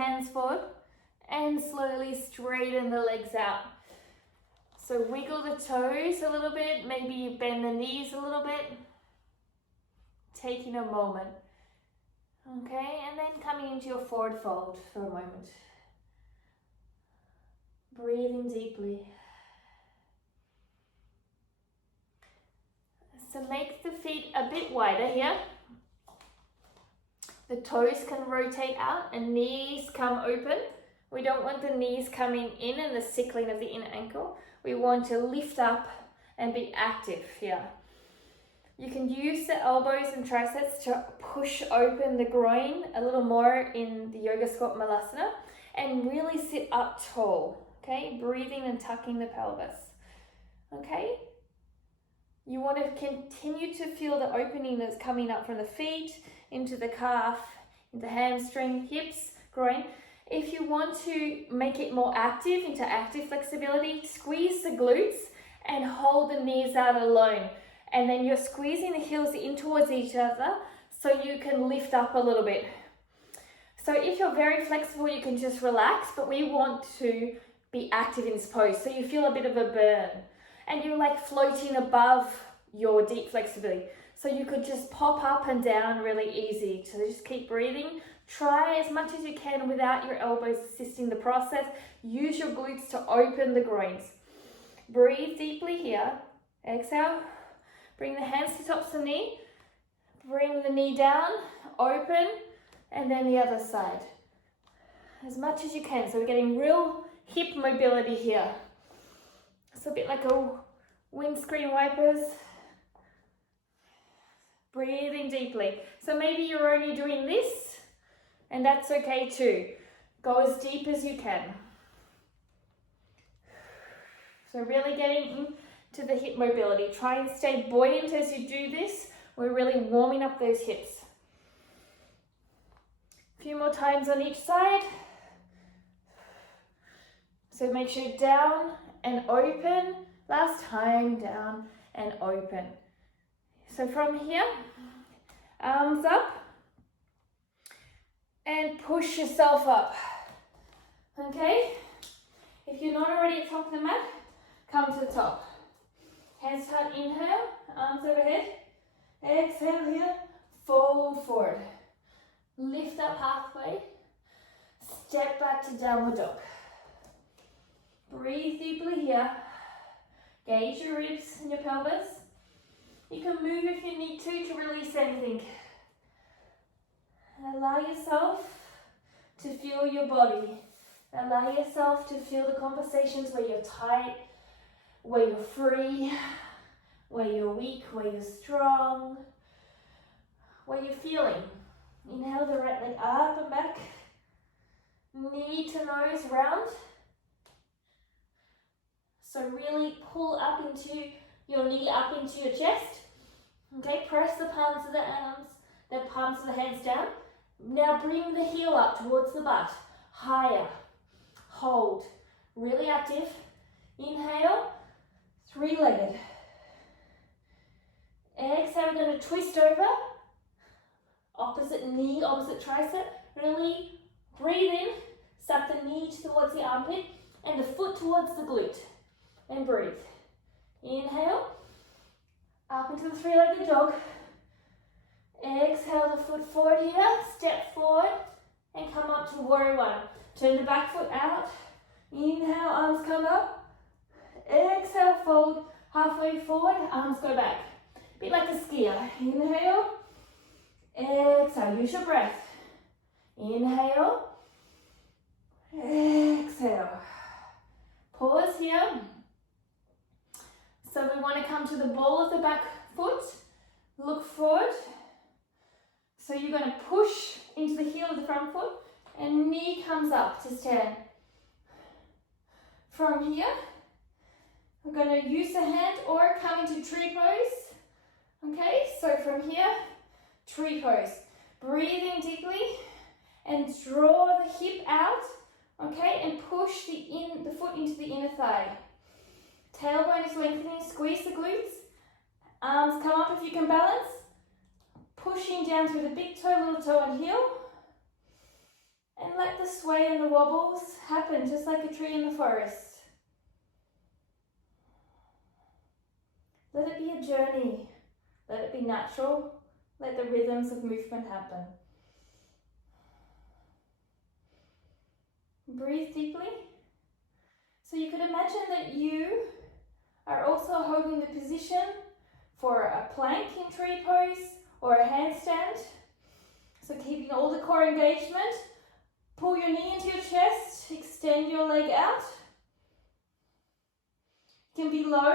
hands forward and slowly straighten the legs out. So wiggle the toes a little bit, maybe you bend the knees a little bit, taking a moment. Okay, and then coming into your forward fold for a moment. Breathing deeply. So make the feet a bit wider here. The toes can rotate out and knees come open. We don't want the knees coming in and the sickling of the inner ankle. We want to lift up and be active here. You can use the elbows and triceps to push open the groin a little more in the yoga squat malasana and really sit up tall, okay? Breathing and tucking the pelvis, okay? You want to continue to feel the opening that's coming up from the feet, into the calf, into hamstring, hips, groin. If you want to make it more active, into active flexibility, squeeze the glutes and hold the knees out alone. And then you're squeezing the heels in towards each other so you can lift up a little bit. So if you're very flexible, you can just relax, but we want to be active in this pose so you feel a bit of a burn. And you're like floating above your deep flexibility. So you could just pop up and down really easy. So just keep breathing. Try as much as you can without your elbows assisting the process. Use your glutes to open the groins. Breathe deeply here. Exhale. Bring the hands to tops of the knee. Bring the knee down, open, and then the other side. As much as you can. So we're getting real hip mobility here. It's a bit like a windscreen wipers. Breathing deeply. So maybe you're only doing this, and that's okay too. Go as deep as you can. So really getting into the hip mobility. Try and stay buoyant as you do this. We're really warming up those hips. A few more times on each side. So make sure down and open. Last time, down and open. So from here, arms up and push yourself up. Okay? If you're not already at the top of the mat, come to the top. Hands tight, inhale, arms overhead. Exhale here, fold forward. Lift up halfway. Step back to downward dog. Breathe deeply here. Gauge your ribs and your pelvis. You can move if you need to release anything. Allow yourself to feel your body. Allow yourself to feel the conversations where you're tight, where you're free, where you're weak, where you're strong, where you're feeling. Inhale the right leg up and back. Knee to nose round. So really pull up into your knee, up into your chest. Okay, press the palms of the arms, the palms of the hands down. Now bring the heel up towards the butt. Higher. Hold. Really active. Inhale. Three-legged. Exhale, we're going to twist over. Opposite knee, opposite tricep. Really breathe in. Suck the knee towards the armpit and the foot towards the glute. And breathe. Inhale. Up into the three-legged dog. Exhale the foot forward here. Step forward and come up to warrior one. Turn the back foot out. Inhale, arms come up. Exhale, fold halfway forward. Arms go back. A bit like a skier. Inhale. Exhale. Use your breath. Inhale. Exhale. Pause here. So we want to come to the ball of the back foot. Look forward. So you're going to push into the heel of the front foot and knee comes up to stand. From here, we're going to use the hand or come into tree pose. Okay, so from here, tree pose. Breathing deeply and draw the hip out. Okay, and push the foot into the inner thigh. Tailbone is lengthening, squeeze the glutes. Arms come up if you can balance. Pushing down through the big toe, little toe and heel. And let the sway and the wobbles happen just like a tree in the forest. Let it be a journey. Let it be natural. Let the rhythms of movement happen. Breathe deeply. So you could imagine that you are also holding the position for a plank in tree pose or a handstand. So keeping all the core engagement. Pull your knee into your chest, extend your leg out. It can be low,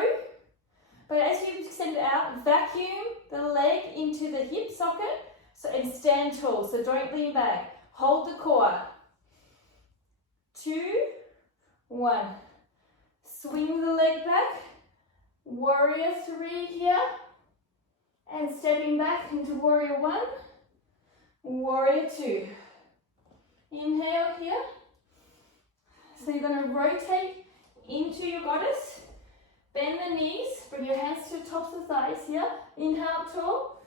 but as you extend it out, vacuum the leg into the hip socket and stand tall. So don't lean back. Hold the core. 2, 1. Swing the leg back. Warrior 3 here. And stepping back into warrior 1. Warrior 2. Inhale here. So you're going to rotate into your goddess. Bend the knees. Bring your hands to the tops of the thighs here. Inhale tall.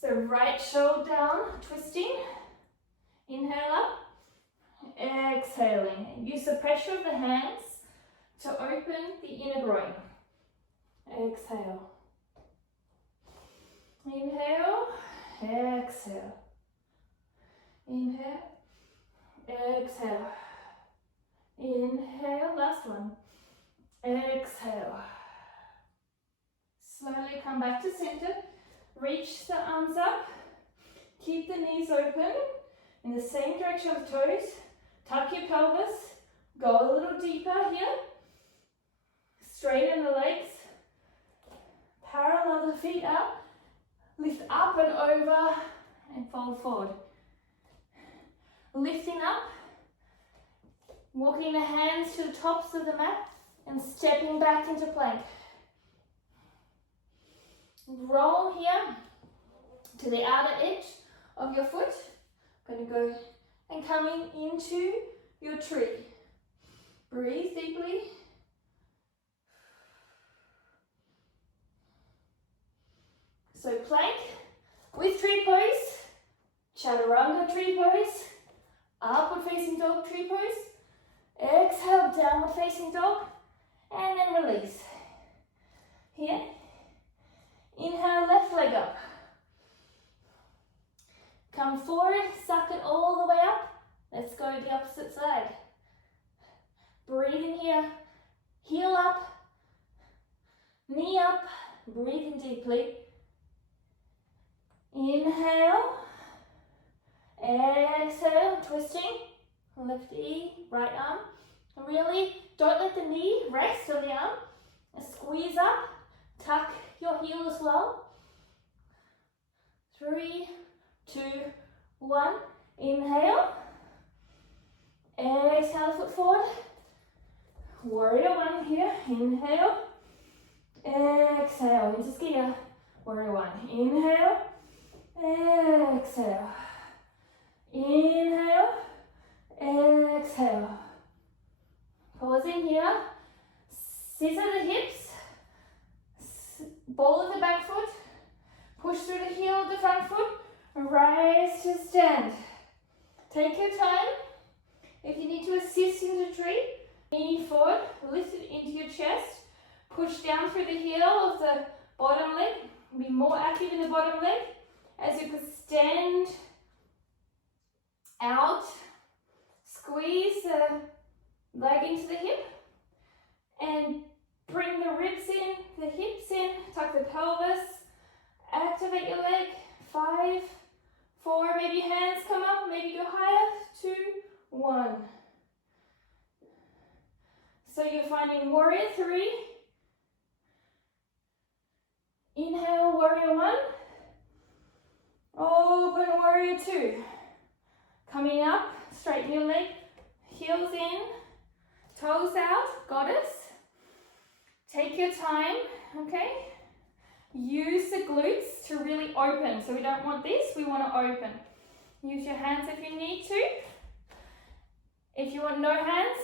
So right shoulder down, twisting. Inhale up. Exhaling. Use the pressure of the hands to open the inner groin. Exhale. Inhale. Exhale. Inhale. Exhale. Inhale. Last one. Exhale. Slowly come back to center. Reach the arms up. Keep the knees open in the same direction of the toes. Tuck your pelvis. Go a little deeper here. Straighten the legs. Parallel the feet up. Lift up and over and fold forward. Lifting up. Walking the hands to the tops of the mat and stepping back into plank. Roll here to the outer edge of your foot. Going to go and coming into your tree. Breathe deeply. So plank with tree pose, chaturanga tree pose, upward facing dog tree pose. Exhale, downward facing dog, and then release. Here. Inhale, left leg up. Come forward, suck it all the way up. Let's go to the opposite side. Breathe in here. Heel up. Knee up. Breathe in deeply. Inhale. Exhale, twisting. Left knee, right arm. Really, don't let the knee rest on the arm. Squeeze up. Tuck your heel as well. 3, 2, 1. Inhale. Exhale, foot forward. Warrior 1 here. Inhale. Exhale into skier. Warrior 1. Inhale. Exhale. Inhale. Exhale. Pause in here. Scissor the hips. Ball of the back foot. Push through the heel of the front foot. Rise to stand. Take your time. If you need to assist in the tree, knee forward, lift it into your chest. Push down through the heel of the bottom leg. Be more active in the bottom leg. As you extend out, squeeze the leg into the hip and bring the ribs in, the hips in, tuck the pelvis, activate your leg. 5, 4, maybe hands come up, maybe go higher. 2, 1. So you're finding warrior 3. Inhale, warrior 1. Open warrior 2. Coming up, straighten your leg, heels in, toes out, goddess. Take your time, okay? Use the glutes to really open. So we don't want this, we want to open. Use your hands if you need to. If you want no hands,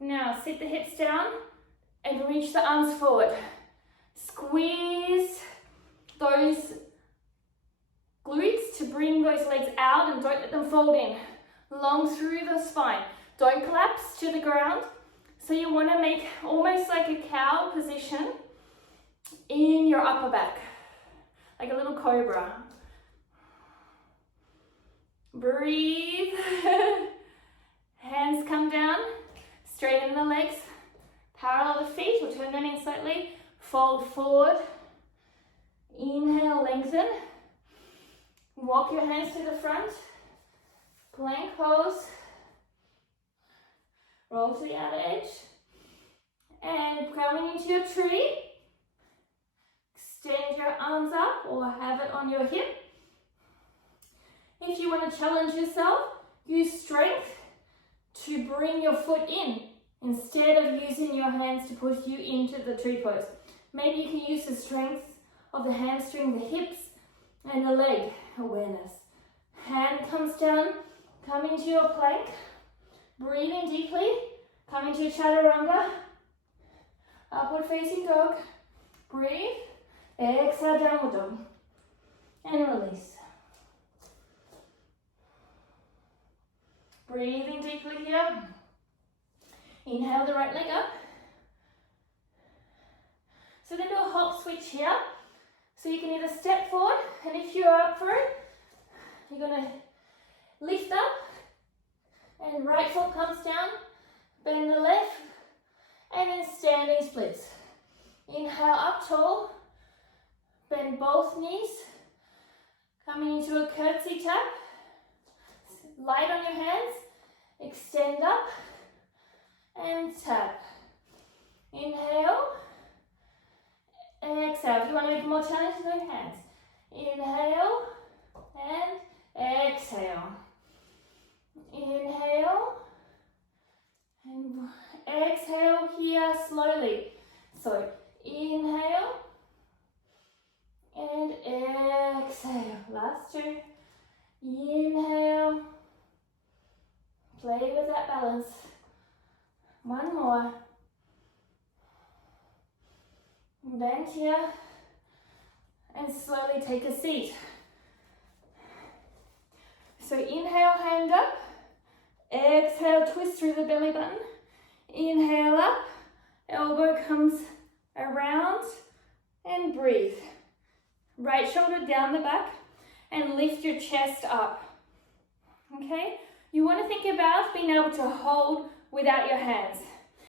now sit the hips down and reach the arms forward. Squeeze those glutes to bring those legs out and don't let them fold in. long through the spine. Don't collapse to the ground. So you want to make almost like a cow position in your upper back, like a little cobra. Breathe. Hands come down, straighten the legs, parallel the feet, or turn them in slightly, fold forward, inhale, lengthen, walk your hands to the front, plank pose, roll to the outer edge, and coming into your tree, extend your arms up or have it on your hip. If you want to challenge yourself, use strength to bring your foot in instead of using your hands to push you into the tree pose. Maybe you can use the strength of the hamstring, the hips, and the leg awareness. Hand comes down, come into your plank, breathe in deeply, come into your chaturanga, upward facing dog, breathe, exhale, downward dog, and release. Breathing deeply here. Inhale the right leg up. So then do a hop switch here. So you can either step forward, and if you're up for it, you're going to lift up, and right foot comes down, bend the left, and then standing splits. Inhale up tall, bend both knees, coming into a curtsy tap. Light on your hands, extend up and tap. Inhale, exhale. If you want to make it more challenging, no hands. Inhale and exhale. Inhale and exhale here slowly. So inhale and exhale. Last two. Inhale. Play with that balance. One more. Bend here and slowly take a seat. So inhale, hand up. Exhale, twist through the belly button. Inhale up, elbow comes around and breathe. Right shoulder down the back and lift your chest up. Okay? You want to think about being able to hold without your hands.